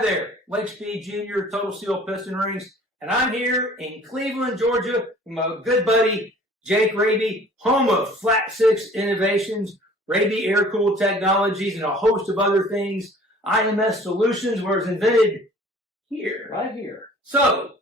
Hi there, Lake Speed Jr. Total Seal Piston Rings, and I'm here in Cleveland, Georgia with my good buddy Jake Raby, home of Flat 6 Innovations, Raby air-cooled technologies, and a host of other things. IMS Solutions was invented here. Right here. So,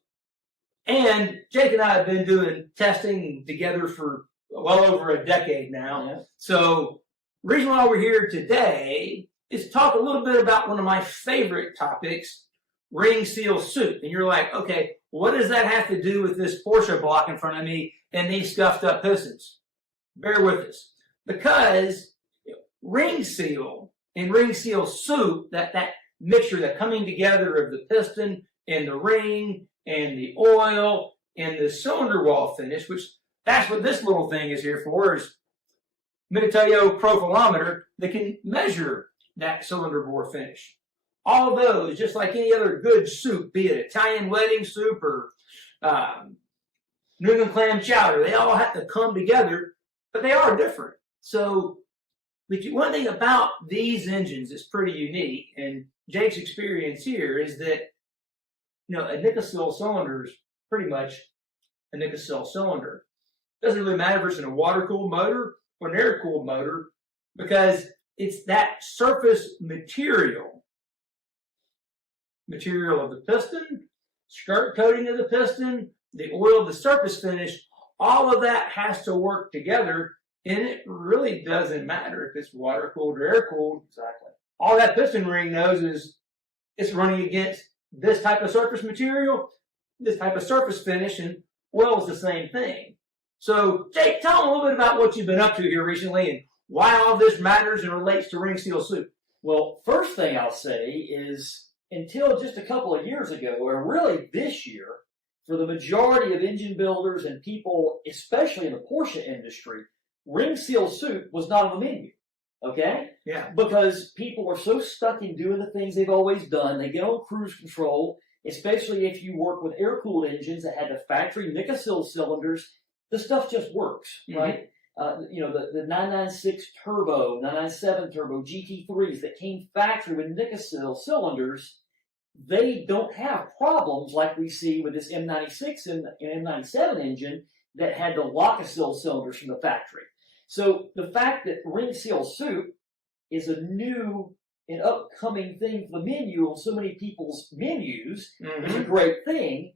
and Jake and I have been doing testing together for well over a decade now. Yeah. So, the reason why we're here today is to talk a little bit about one of my favorite topics, ring seal soup. And you're like, okay, what does that have to do with this Porsche block in front of me and these scuffed up pistons? Bear with us. Because ring seal and ring seal soup, that mixture, that coming together of the piston and the ring and the oil and the cylinder wall finish, which that's what this little thing is here for, is Minutaio profilometer that can measure that cylinder bore finish. All of those, just like any other good soup, be it Italian wedding soup or New England clam chowder, they all have to come together, but they are different. So, one thing about these engines is pretty unique, and Jake's experience here is that, a Nicosil cylinder is pretty much a Nicosil cylinder. Doesn't really matter if it's in a water-cooled motor or an air-cooled motor, because it's that surface material of the piston, skirt coating of the piston, the oil of the surface finish, all of that has to work together, and it really doesn't matter if it's water-cooled or air-cooled. Exactly. All that piston ring knows is it's running against this type of surface material, this type of surface finish, and oil is the same thing. So, Jake, tell them a little bit about what you've been up to here recently and why all this matters and relates to ring seal soup. Well, first thing I'll say is, until just a couple of years ago, or really this year, for the majority of engine builders and people, especially in the Porsche industry, ring seal soup was not on the menu. Okay? Yeah. Because people are so stuck in doing the things they've always done. They get on cruise control, especially if you work with air-cooled engines that had the factory Nicosil cylinders. The stuff just works, right? The 996 turbo, 997 turbo, GT3s that came factory with Nicosil cylinders, they don't have problems like we see with this M96 and M97 engine that had the Locasil cylinders from the factory. So the fact that ring seal soup is a new and upcoming thing for the menu on so many people's menus is a great thing.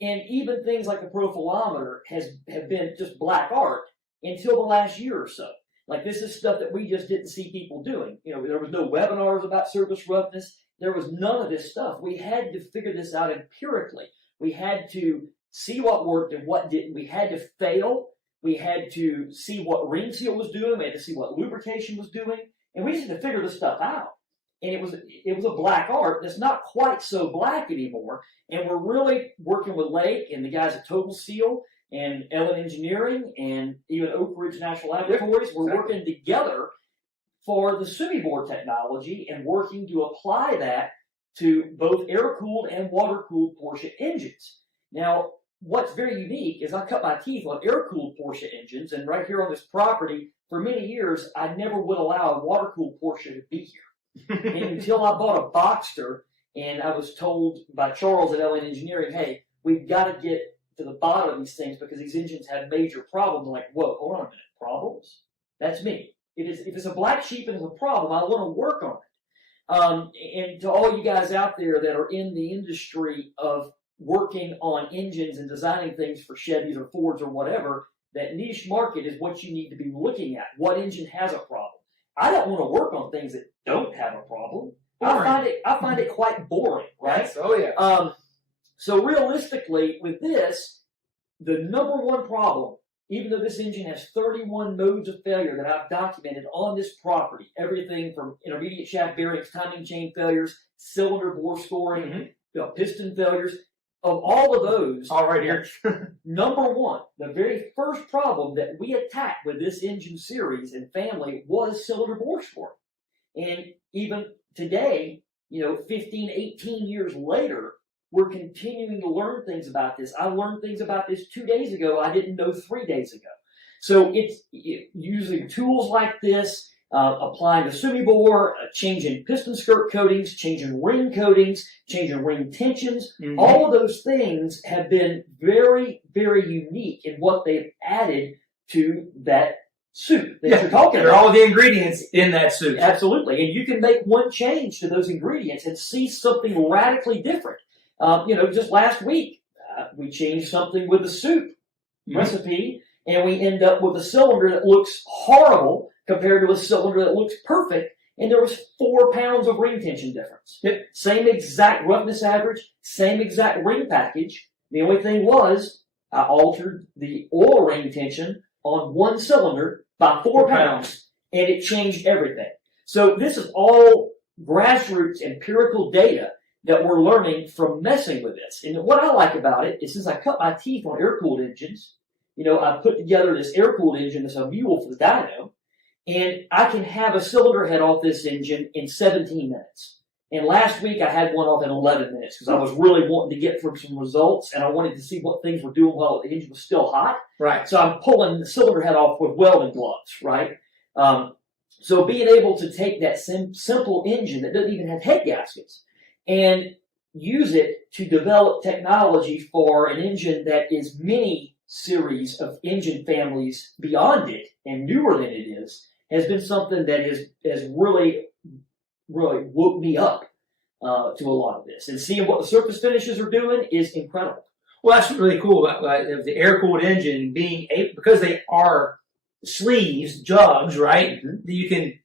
And even things like the profilometer have been just black art until the last year or so. Like, this is stuff that we just didn't see people doing. There was no webinars about surface roughness. There was none of this stuff. We had to figure this out empirically. We had to see what worked and what didn't. We had to fail. We had to see what ring seal was doing. We had to see what lubrication was doing. And we just had to figure this stuff out. And it was a black art that's not quite so black anymore. And we're really working with Lake and the guys at Total Seal and Ellen Engineering and even Oak Ridge National Laboratories. We're working together for the Suma-Bore technology and working to apply that to both air-cooled and water-cooled Porsche engines. Now, what's very unique is I cut my teeth on air-cooled Porsche engines, and right here on this property, for many years, I never would allow a water-cooled Porsche to be here. And until I bought a Boxster, and I was told by Charles at Ellen Engineering, hey, we've got to get to the bottom of these things because these engines have major problems. I'm like, whoa, hold on a minute, problems? That's me. If it's a black sheep and it's a problem, I want to work on it. And to all you guys out there that are in the industry of working on engines and designing things for Chevys or Fords or whatever, that niche market is what you need to be looking at. What engine has a problem? I don't want to work on things that don't have a problem. I find it quite boring, right? Yes. Oh, yeah. So realistically, with this, the number one problem, even though this engine has 31 modes of failure that I've documented on this property, everything from intermediate shaft bearings, timing chain failures, cylinder bore scoring, piston failures, of all of those, all right here. Number one, the very first problem that we attacked with this engine series and family was cylinder bore scoring. And even today, 15, 18 years later, we're continuing to learn things about this. I learned things about this 2 days ago I didn't know 3 days ago. So it's using tools like this, applying the Suma-Bore, changing piston skirt coatings, changing ring coatings, changing ring tensions. Mm-hmm. All of those things have been very, very unique in what they've added to that suit that you're talking they're about. all the ingredients in that suit. Absolutely. And you can make one change to those ingredients and see something radically different. Just last week, we changed something with the suit recipe, and we end up with a cylinder that looks horrible compared to a cylinder that looks perfect, and there was 4 pounds of ring tension difference. Yep. Same exact roughness average, same exact ring package. The only thing was I altered the oil ring tension on one cylinder by 4 pounds, and it changed everything. So this is all grassroots empirical data that we're learning from messing with this. And what I like about it is since I cut my teeth on air-cooled engines, I put together this air-cooled engine that's a mule for the dyno, and I can have a cylinder head off this engine in 17 minutes. And last week I had one off in 11 minutes because I was really wanting to get from some results, and I wanted to see what things were doing while the engine was still hot. Right. So I'm pulling the cylinder head off with welding gloves, right? So being able to take that simple engine that doesn't even have head gaskets and use it to develop technology for an engine that is many series of engine families beyond it and newer than it is, has been something that has really woke me up to a lot of this. And seeing what the surface finishes are doing is incredible. Well, that's really cool about the air-cooled engine being because they are sleeves, jugs, right? Mm-hmm. That you can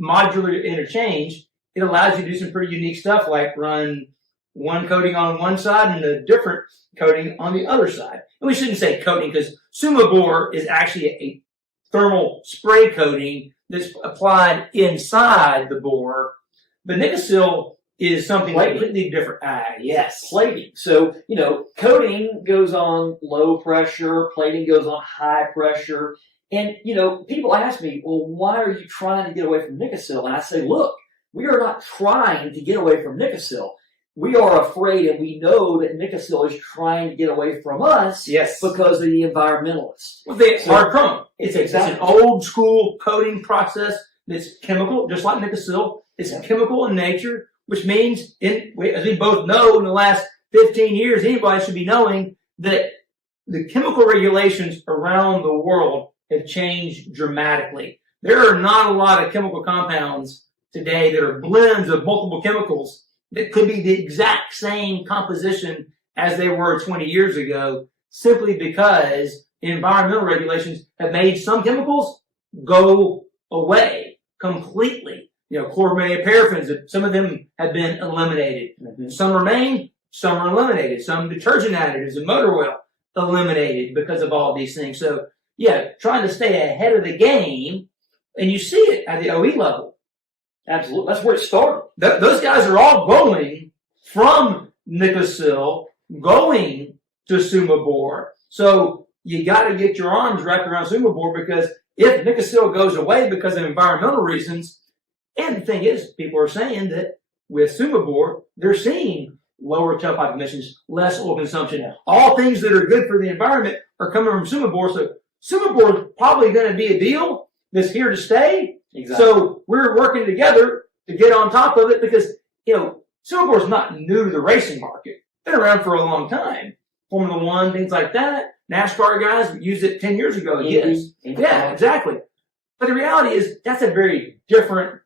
modular interchange. It allows you to do some pretty unique stuff like run one coating on one side and a different coating on the other side. And we shouldn't say coating because Suma-Bore is actually a thermal spray coating that's applied inside the bore. But Nicosil is something completely different. Yes, plating. So, coating goes on low pressure, plating goes on high pressure. And, people ask me, well, why are you trying to get away from Nicosil? And I say, look, we are not trying to get away from Nicosil. We are afraid, and we know that Nicosil is trying to get away from us because of the environmentalists. Well, they are chrome. It's an old school coating process that's chemical, just like Nicosil. It's chemical in nature, which means, as we both know, in the last 15 years, anybody should be knowing that the chemical regulations around the world have changed dramatically. There are not a lot of chemical compounds today that are blends of multiple chemicals that could be the exact same composition as they were 20 years ago, simply because environmental regulations have made some chemicals go away completely. Chlorinated paraffins, some of them have been eliminated. Mm-hmm. Some remain, some are eliminated. Some detergent additives and motor oil eliminated because of all these things. So, trying to stay ahead of the game, and you see it at the OE level. Absolutely. That's where it started. Those guys are all going from Nicosil, going to Suma-Bore. So you got to get your arms wrapped around Suma-Bore because if Nicosil goes away because of environmental reasons, and the thing is, people are saying that with Suma-Bore, they're seeing lower tailpipe emissions, less oil consumption. All things that are good for the environment are coming from Suma-Bore. So Suma-Bore is probably going to be a deal that's here to stay. Exactly. So we're working together to get on top of it because, Suma-Bore is not new to the racing market. Been around for a long time. Formula One, things like that. NASCAR guys used it 10 years ago. Yes. Yeah, exactly. But the reality is that's a very different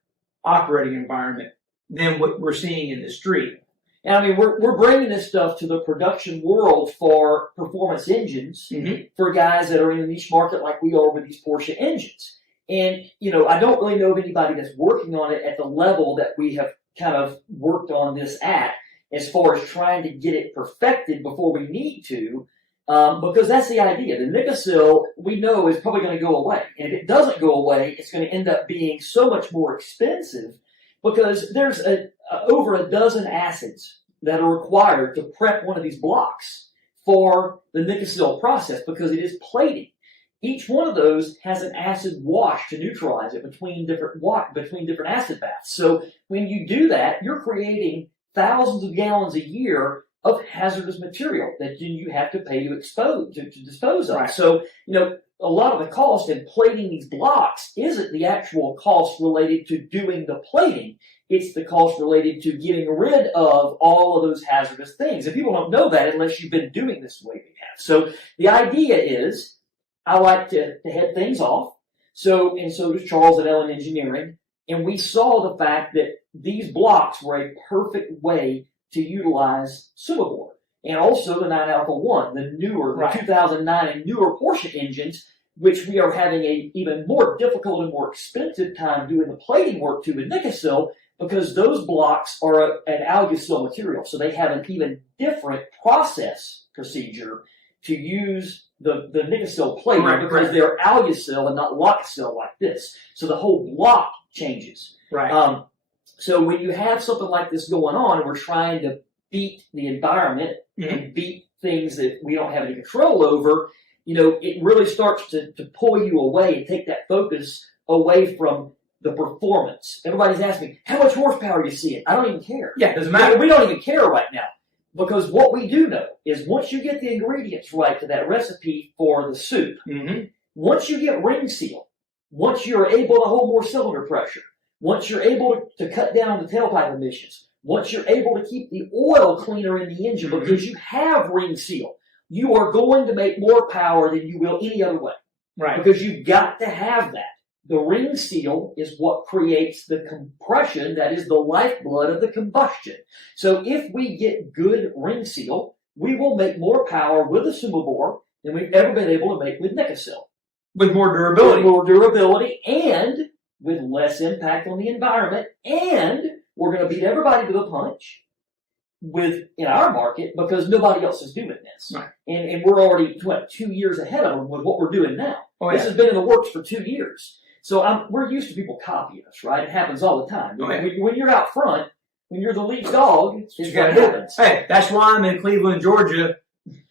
operating environment than what we're seeing in the street. And we're bringing this stuff to the production world for performance engines for guys that are in a niche market like we are with these Porsche engines. And, I don't really know of anybody that's working on it at the level that we have kind of worked on this at as far as trying to get it perfected before we need to, because that's the idea. The Nicosil, we know, is probably going to go away. And if it doesn't go away, it's going to end up being so much more expensive because there's over a dozen acids that are required to prep one of these blocks for the Nicosil process because it is plating. Each one of those has an acid wash to neutralize it between different acid baths. So when you do that, you're creating thousands of gallons a year of hazardous material that you have to pay to dispose of. Right. So, a lot of the cost in plating these blocks isn't the actual cost related to doing the plating. It's the cost related to getting rid of all of those hazardous things. And people don't know that unless you've been doing this the way we have. So the idea is, I like to head things off. So does Charles at Ellen Engineering. And we saw the fact that these blocks were a perfect way to utilize Suma-Bore. And also the 9α1, the newer, Right. the 2009 and newer Porsche engines, which we are having a even more difficult and more expensive time doing the plating work to with Nikasil, because those blocks are an Algasil material. So they have an even different process procedure to use the Nikasil plating, Right, because right. they're Algasil and not Lakasil like this. So the whole block changes. Right. So when you have something like this going on, and we're trying to beat the environment and beat things that we don't have any control over, it really starts to pull you away and take that focus away from the performance. Everybody's asking me, how much horsepower you see it? I don't even care. Yeah, it doesn't matter. We don't even care right now. Because what we do know is once you get the ingredients right to that recipe for the soup, once you get ring seal, once you're able to hold more cylinder pressure, once you're able to cut down the tailpipe emissions, once you're able to keep the oil cleaner in the engine because you have ring seal, you are going to make more power than you will any other way. Right. Because you've got to have that. The ring seal is what creates the compression that is the lifeblood of the combustion. So if we get good ring seal, we will make more power with the Suma-Bore than we've ever been able to make with Nikasil. With more durability. With more durability and with less impact on the environment, and we're going to beat everybody to the punch in our market because nobody else is doing this. Right. And we're already, 2 years ahead of them with what we're doing now. Oh, yeah. This has been in the works for 2 years. So we're used to people copying us, right? It happens all the time. Oh, yeah. When you're out front, when you're the lead dog, it's what gotta happens. Hey, that's why I'm in Cleveland, Georgia,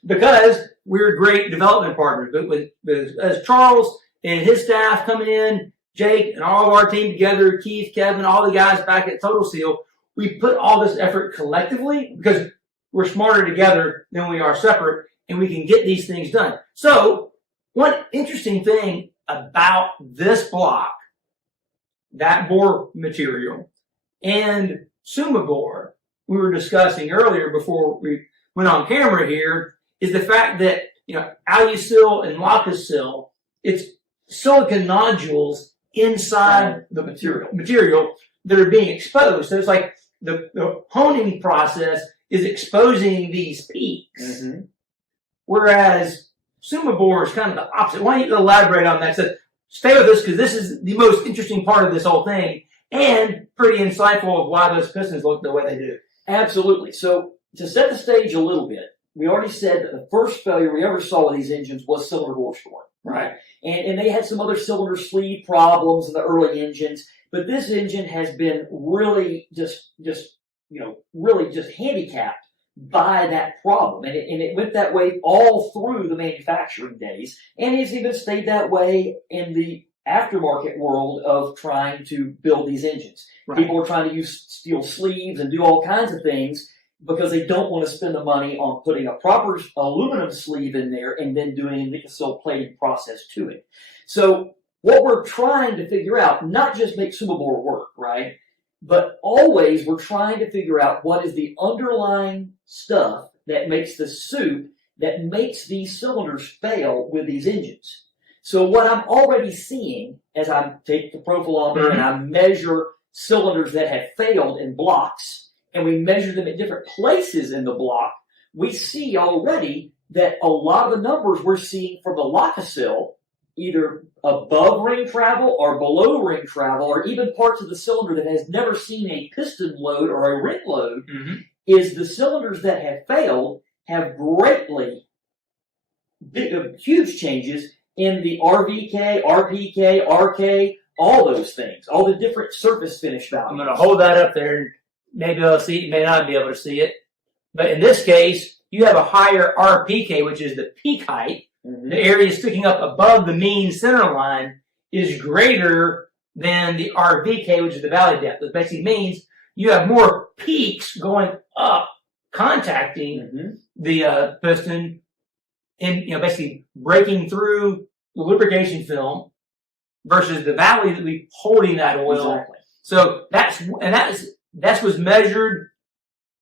because we're great development partners. But as Charles and his staff coming in, Jake and all of our team together, Keith, Kevin, all the guys back at Total Seal, we put all this effort collectively because we're smarter together than we are separate, and we can get these things done. So one interesting thing about this block, that bore material, and Suma-Bore we were discussing earlier before we went on camera here, is the fact that, Algasil and Lakasil, it's silicon nodules inside the material that are being exposed. So it's like the honing process is exposing these peaks. Whereas Suma-Bore is kind of the opposite. Why don't you elaborate on that? So stay with us because this is the most interesting part of this whole thing and pretty insightful of why those pistons look the way they do. Absolutely. So to set the stage a little bit, we already said that the first failure we ever saw with these engines was cylinder bore scoring. Right. And they had some other cylinder sleeve problems in the early engines, but this engine has been really just handicapped by that problem. And it went that way all through the manufacturing days, and it's even stayed that way in the aftermarket world of trying to build these engines. Right. People are trying to use steel sleeves and do all kinds of things because they don't want to spend the money on putting a proper aluminum sleeve in there and then doing a Nikasil plating process to it. So what we're trying to figure out, not just make Suma-Bore work, right? But always we're trying to figure out what is the underlying stuff that makes the soup that makes these cylinders fail with these engines. So what I'm already seeing as I take the profilometer and I measure cylinders that have failed in blocks, and we measure them at different places in the block, we see already that a lot of the numbers we're seeing from the Lakasil, either above ring travel or below ring travel, or even parts of the cylinder that has never seen a piston load or a ring load, is the cylinders that have failed have greatly huge changes in the RVK, RPK, RK, all those things, all the different surface finish values. I'm going to hold that up there. Maybe I'll see it, you may not be able to see it. But in this case, you have a higher RPK, which is the peak height. The area sticking up above the mean center line is greater than the RVK, which is the valley depth. It basically means you have more peaks going up contacting the piston and basically breaking through the lubrication film versus the valley that we holding that oil. Exactly. So that was measured,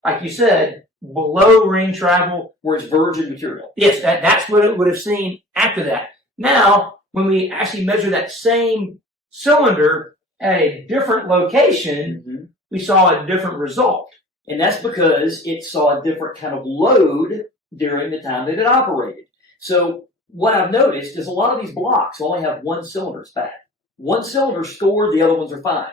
like you said, below ring travel, where it's virgin material. Yes, that's what it would have seen after that. Now, when we actually measure that same cylinder at a different location, we saw a different result. And that's because it saw a different kind of load during the time that it operated. So what I've noticed is a lot of these blocks only have one cylinder. It's bad. One cylinder scored, the other ones are fine.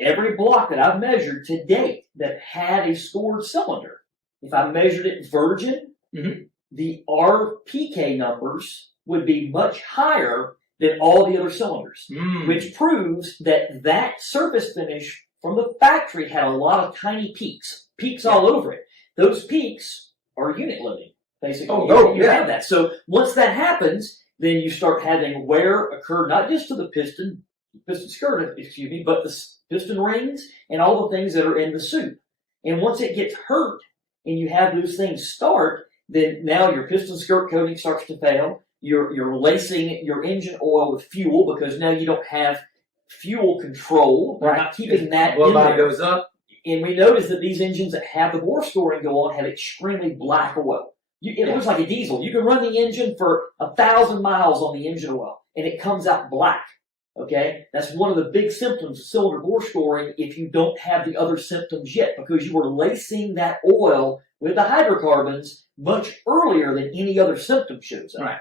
Every block that I've measured to date that had a scored cylinder, if I measured it virgin, the RPK numbers would be much higher than all the other cylinders, which proves that that surface finish from the factory had a lot of tiny peaks all over it. Those peaks are unit loading, basically. You have that. So once that happens, then you start having wear occur not just to the piston skirt, but the piston rings and all the things that are in the soup. And once it gets hurt and you have those things start, then now your piston skirt coating starts to fail. You're lacing your engine oil with fuel because now you don't have fuel control. You're not keeping that in there. Goes up. And we notice that these engines that have the bore scoring go on have extremely black oil. It looks like a diesel. You can run the engine for 1,000 miles on the engine oil, and it comes out black. Okay? That's one of the big symptoms of cylinder bore scoring if you don't have the other symptoms yet, because you were lacing that oil with the hydrocarbons much earlier than any other symptom shows up. Right.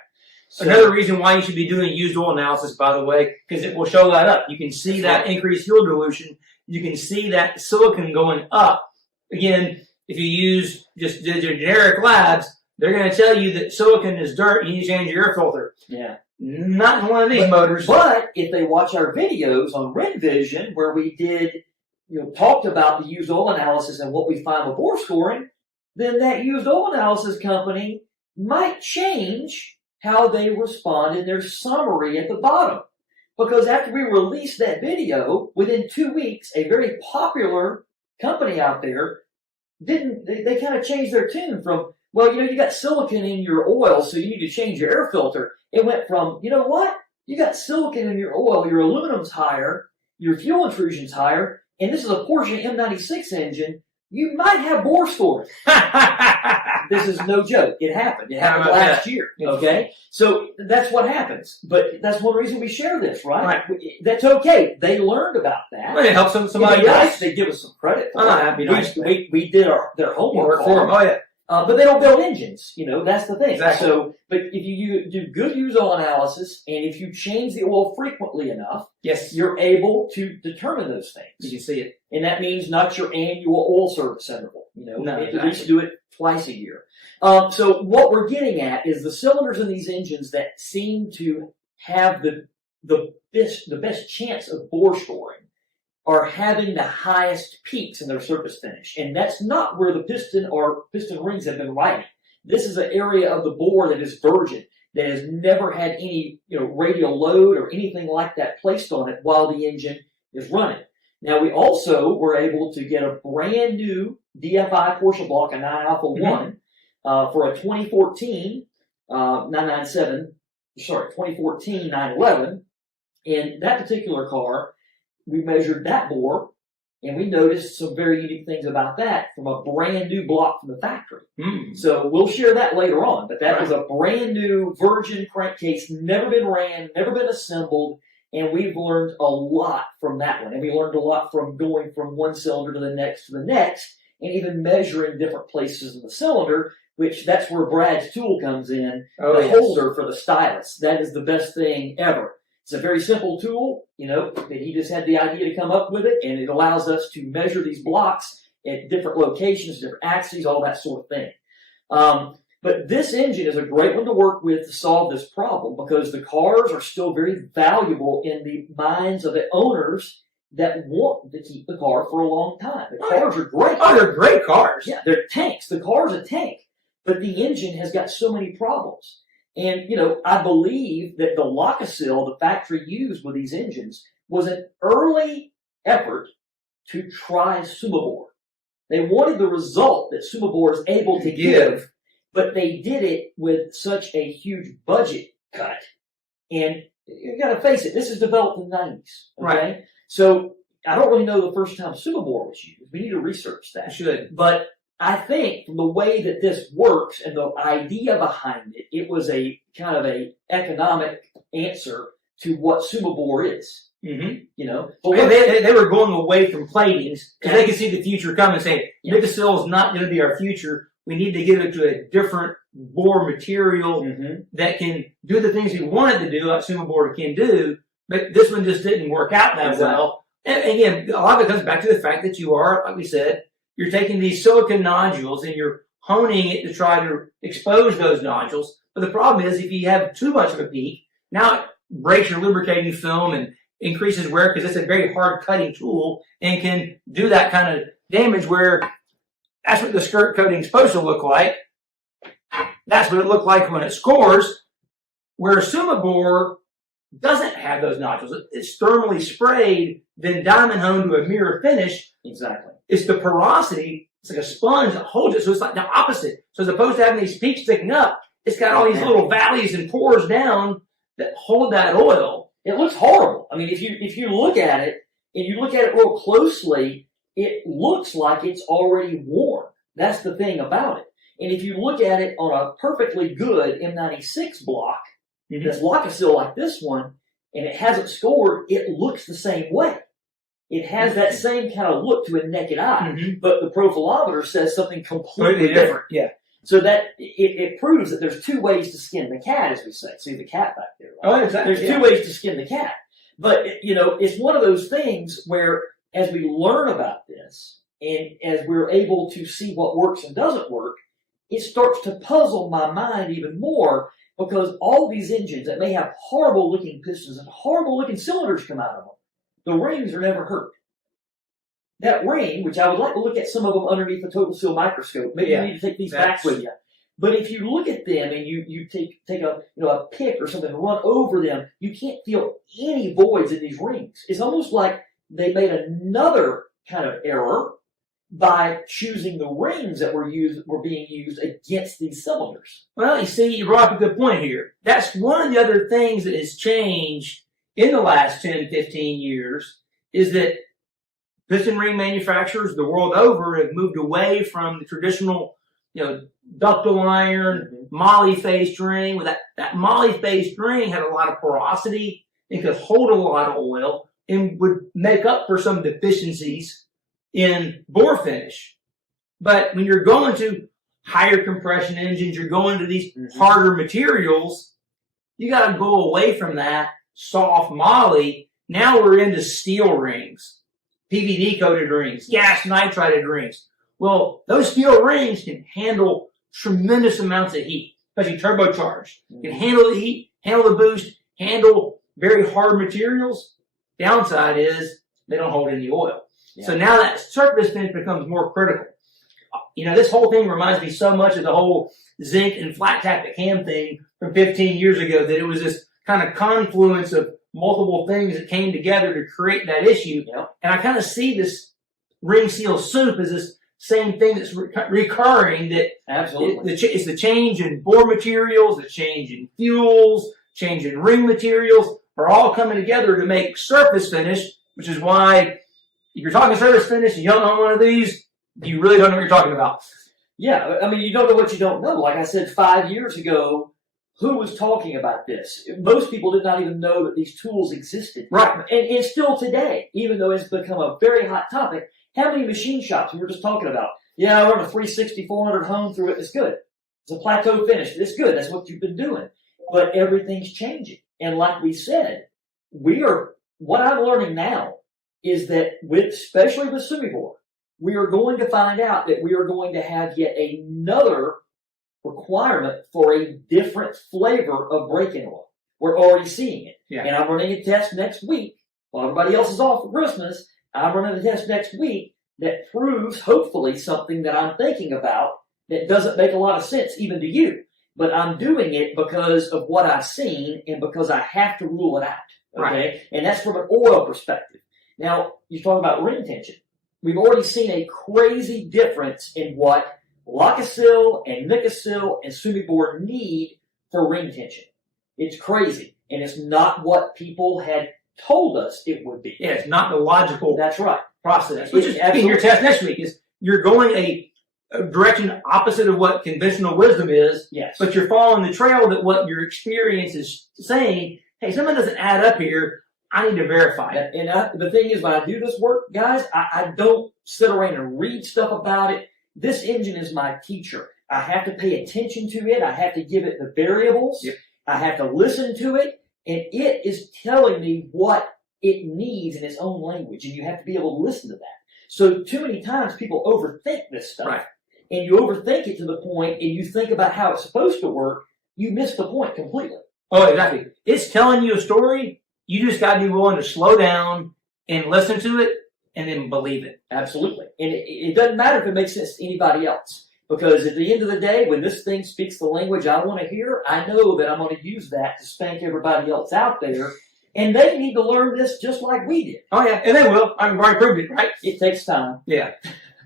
So, another reason why you should be doing used oil analysis, by the way, because it will show that up. You can see that increased fuel dilution. You can see that silicon going up. Again, if you use just your generic labs, they're going to tell you that silicon is dirt and you need to change your air filter. Yeah. Not in one of these motors. But if they watch our videos on RenVision, where we did, talked about the used oil analysis and what we find with bore scoring, then that used oil analysis company might change how they respond in their summary at the bottom. Because after we released that video, within 2 weeks, a very popular company out there they kind of changed their tune from, well, you got silicon in your oil, so you need to change your air filter. It went from, you know what? You got silicon in your oil, your aluminum's higher, your fuel intrusion's higher, and this is a Porsche M96 engine. You might have bore scoring. This is no joke. It happened. It happened last year. Okay? So that's what happens. But that's one reason we share this, right? That's okay. They learned about that. Well, it helps somebody else. They give us some credit for that. That'd be nice. We did their homework for them. Oh, yeah. But they don't build engines. That's the thing. Exactly. So, but if you do good used oil analysis, and if you change the oil frequently enough, yes, you're able to determine those things. You can see it. And that means not your annual oil service interval. At least do it twice a year. So what we're getting at is the cylinders in these engines that seem to have the best chance of bore scoring are having the highest peaks in their surface finish. And that's not where the piston or piston rings have been riding. This is an area of the bore that is virgin, that has never had any radial load or anything like that placed on it while the engine is running. Now, we also were able to get a brand new DFI Porsche block, a 9 Alpha 1, for a 2014 911. And that particular car, we measured that bore, and we noticed some very unique things about that from a brand new block from the factory. So we'll share that later on, but that was a brand new virgin crankcase, never been ran, never been assembled, and we've learned a lot from that one. And we learned a lot from going from one cylinder to the next, and even measuring different places in the cylinder, which that's where Brad's tool comes in, holder for the stylus. That is the best thing ever. It's a very simple tool, that he just had the idea to come up with it, and it allows us to measure these blocks at different locations, different axes, all that sort of thing. But this engine is a great one to work with to solve this problem, because the cars are still very valuable in the minds of the owners that want to keep the car for a long time. The cars are great. Oh, they're great cars. Yeah, they're tanks. The car's a tank, but the engine has got so many problems. And, I believe that the Locasil the factory used with these engines was an early effort to try Suma-Bore. They wanted the result that Suma-Bore is able to give, but they did it with such a huge budget cut. And you got to face it, this is developed in the 90s. Okay? Right. So I don't really know the first time Suma-Bore was used. We need to research that. You should. But I think from the way that this works and the idea behind it, it was a kind of a economic answer to what Suma-Bore is. Mm-hmm. You know, they were going away from platings because they could see the future coming and say, Nicosil is not going to be our future. We need to give it to a different bore material that can do the things we wanted to do, like Suma-Bore can do, but this one just didn't work out that well. And again, a lot of it comes back to the fact that you are, like we said, you're taking these silicon nodules and you're honing it to try to expose those nodules. But the problem is if you have too much of a peak, now it breaks your lubricating film and increases wear because it's a very hard cutting tool and can do that kind of damage where that's what the skirt coating is supposed to look like. That's what it looked like when it scores, where Suma-Bore doesn't have those nodules. It's thermally sprayed, then diamond honed to a mirror finish. Exactly. It's the porosity. It's like a sponge that holds it. So it's like the opposite. So as opposed to having these peaks sticking up, it's got all these little valleys and pores down that hold that oil. It looks horrible. I mean, if you look at it and you look at it real closely, it looks like it's already worn. That's the thing about it. And if you look at it on a perfectly good M96 block, that's Locasil like this one, and it hasn't scored, it looks the same way. It has that same kind of look to a naked eye, but the profilometer says something completely different. Yeah. So that it proves that there's two ways to skin the cat, as we say. See the cat back there, right? Oh, exactly. There's two ways to skin the cat. But, you know, it's one of those things where as we learn about this and as we're able to see what works and doesn't work, it starts to puzzle my mind even more because all these engines that may have horrible looking pistons and horrible looking cylinders come out of them, the rings are never hurt. That ring, which I would like to look at some of them underneath the total seal microscope. Maybe you need to take these back with you. But if you look at them and you take a pick or something and run over them, you can't feel any voids in these rings. It's almost like they made another kind of error by choosing the rings that were being used against these cylinders. Well, you see, you brought up a good point here. That's one of the other things that has changed in the last 10, 15 years is that piston ring manufacturers the world over have moved away from the traditional, ductile iron, moly-faced ring. Well, that moly-faced ring had a lot of porosity and could hold a lot of oil and would make up for some deficiencies in bore finish. But when you're going to higher compression engines, you're going to these harder materials, you got to go away from that soft moly. Now we're into steel rings, PVD coated rings, gas nitride rings. Well, those steel rings can handle tremendous amounts of heat, especially turbocharged. Can handle the heat, handle the boost, handle very hard materials. Downside is they don't hold any oil. So now that surface finish becomes more critical. This whole thing reminds me so much of the whole zinc and flat tappet cam thing from 15 years ago that it was this kind of confluence of multiple things that came together to create that issue. And I kind of see this ring seal soup as this same thing that's recurring, that absolutely it's the change in bore materials, the change in fuels, change in ring materials are all coming together to make surface finish, which is why if you're talking surface finish and you don't know one of these, you really don't know what you're talking about. Yeah, I mean, you don't know what you don't know. Like I said, 5 years ago, who was talking about this? Most people did not even know that these tools existed. Right. And still today, even though it's become a very hot topic, how many machine shops we were just talking about? Yeah, I run a 360, 400 hone through it. It's good. It's a plateau finish. It's good. That's what you've been doing. But everything's changing. And like we said, what I'm learning now is that especially with Suma-Bore, we are going to find out that we are going to have yet another requirement for a different flavor of brake-in oil. We're already seeing it. Yeah. And I'm running a test next week. While everybody else is off for Christmas, I'm running a test next week that proves, hopefully, something that I'm thinking about that doesn't make a lot of sense even to you. But I'm doing it because of what I've seen and because I have to rule it out. Okay? Right. And that's from an oil perspective. Now, you're talking about ring tension. we've already seen a crazy difference in what Locasil and Nicosil and Suma-Bore need for ring tension. It's crazy, and it's not what people had told us it would be. Yeah, it's not the logical That's right. process. Which is in your test next week is you're going a direction opposite of what conventional wisdom is, Yes. but you're following the trail that what your experience is saying, hey, something doesn't add up here. I need to verify it. And the thing is, when I do this work, guys, I don't sit around and read stuff about it. This engine is my teacher. I have to pay attention to it. I have to give it the variables. Yep. I have to listen to it. And it is telling me what it needs in its own language. And you have to be able to listen to that. So too many times people overthink this stuff. Right. And you overthink it to the point, and you think about how it's supposed to work, you miss the point completely. Oh, exactly. It's telling you a story. You just got to be willing to slow down and listen to it and then believe it. Absolutely. And it doesn't matter if it makes sense to anybody else. Because at the end of the day, when this thing speaks the language I want to hear, I know that I'm going to use that to spank everybody else out there. And they need to learn this just like we did. Oh, yeah. And they will. I've already proved it, right? It takes time. Yeah.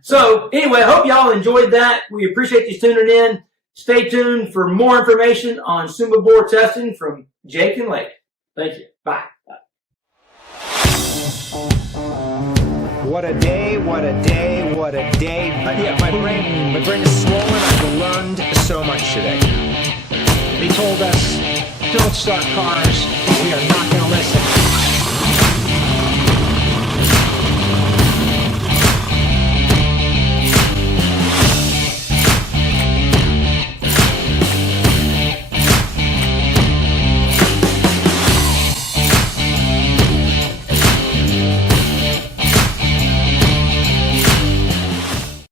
So, anyway, I hope y'all enjoyed that. We appreciate you tuning in. Stay tuned for more information on Suma-Bore testing from Jake and Lake. Thank you. Bye. What a day, what a day, what a day. Yeah, my brain is swollen. I've learned so much today. They told us, don't start cars. We are not going to listen.